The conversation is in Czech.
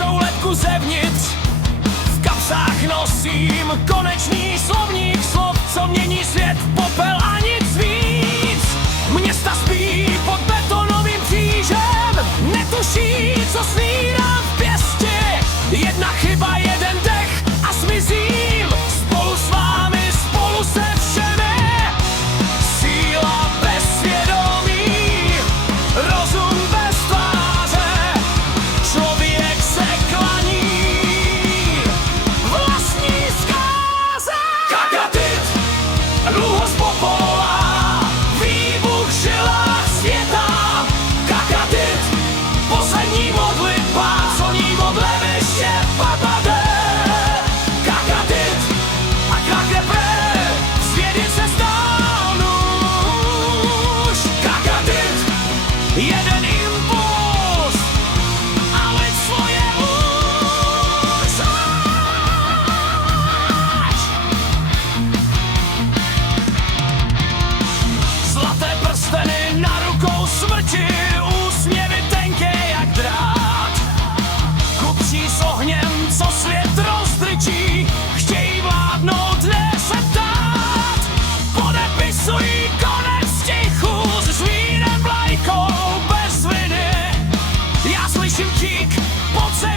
souletku zevnitř. V kapsách nosím konečný slovník slov, co mění svět v popel a nic víc. Města spí pod betonovým křížem, netuší, co svírám v pěstě. Jedna chyba, jeden dech a zmizím. Spolu s vámi, spolu se všemi. Síla bez svědomí, rozum bez tváře. Člověk se klaní vlastní zkáze. Kakatit, dluhost popolová, výbuch v žilách světa. Kakatit, poslední modlitba, co ní od leviště papade. Kakatit, a kakebe, svědět se stál nůž. Kakatit, jeden impuls, ale svoje už. Zlaté prsteny na rukou smrti, úsměvy tenké jak drát. Kupčí s ohněm, co svět rozdryčí, chtějí vládnout, ne se ptát. Podepisují konec tichu s žvírem vlajkou bez viny. Já slyším tík po celé